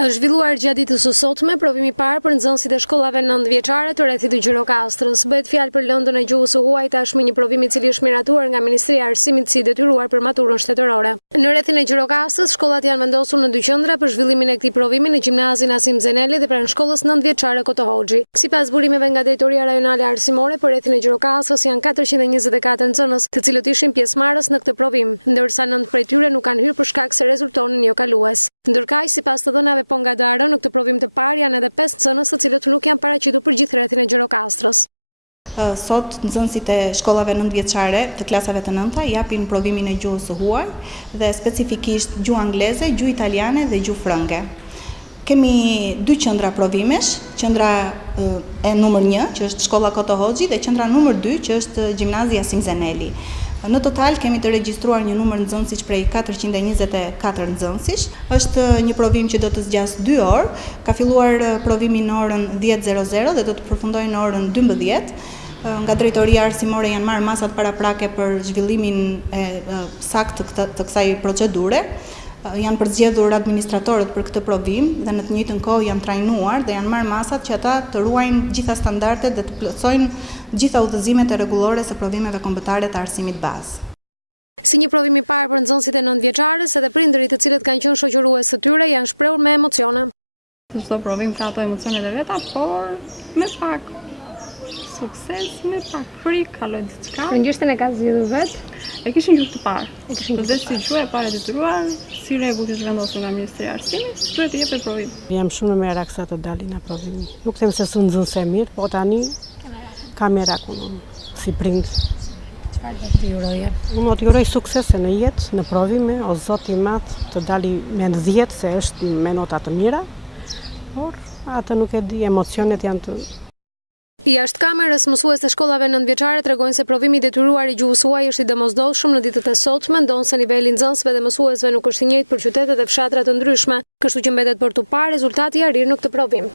Është zhvilluar gjatë ditës së sotme provimi i parë për nxënësit e shkollave 9 vjeçare të rrethit të Gjirokastrës. Bëhet fjalë për lëndën e gjuhës së huaj, tashmë një provim i cili është miratuar nga Ministria e Arsimit si detyruar për maturën shtetërore. Në rrethin e Gjirokastrës, shkollat janë vendosur në 2 qendra për zhvillimin e këtij provimi në gjimnazin Asim Zeneli dhe pranë shkollës 9 vjeçare Koto Hoxhi. Sipas burimeve nga Drejtoria Rajonale Arsimore, për rrethin e Gjirokastrës janë 424 nxënës, të cilët ishin pjesëmarrës në këtë provim, ndërsa 9 prej tyre nuk kanë hyrë për shkak se rezultonin jo kalues. Ndërkaq, sipas të dhënave po nga Dara, në këtë provim të parë janë edhe 5 nxënës të cilët nuk janë paraqitur për gjithë rrethin e Gjirokastrës. Sot nxënësit e shkollave 9 vjeçare të klasave të 9-ta japin provimin e gjuhës së huaj dhe specifikisht gjuhë angleze, gjuhë italiane dhe gjuhë frënge. Kemi 2 qendra provimesh, qendra e numër 1, që është shkolla Koto Hoxhi, dhe qendra numër 2, që është gjimnazi Asim Zeneli. Në total kemi të regjistruar një numër nxënësish prej 424 nxënësish. Është një provim që do të zgjasë 2 orë. Ka filluar provimi në orën 10:00 dhe do të përfundojë në orën 12:00. Nga Drejtoria Arsimore janë marrë masat paraprake për zhvillimin e saktë të kësaj procedure. Janë përzgjedhur administratorët për këtë provim dhe në të njëjtën kohë janë trajnuar dhe janë marrë masat që ata të ruajnë gjitha standardet dhe të plotësojnë gjitha udhëzimet e rregullore së provimeve kombëtare të arsimit bazë. Si një provim i parë për nxënësit e 9 vjeçarës, edhe prindërit të cilët kanë qenë shoqërues të tyre janë shprehur me emocione. Çdo provim ka ato emocionet e veta, por me pak sukses, me pak frikë, kaloi diçka. Frëngjështën e ka zgjedhur vet? E kishin gjuhë të parë. Dhe si gjuhë e parë e detyruar, si rregull që është vendosur nga Ministria e Arsimit, duhet të jepet provim. Jam shumë me merak sa të dalin në provim. Nuk them se su nxënëse mirë, po tani ka merak unë si prind. Çfarë do të juroje? Unë do të juroj suksese në jetë, në provime, o Zot i madh të dali me 10 se është me nota të mira, por atë nuk e di, emocionet janë të. Jashtë kamerës, mësues të shkollave 9 vjeçare tregojnë se provimi i detyruar i gjuhës huaj është i domosdoshëm në ditët e sotme, ndonse niveli i nxënësve dhe mësuesve nuk është i njëjtë për qytete dhe fshatra të ndryshme, kështu që mbetet për tu parë rezultati i arrir në këtë provim.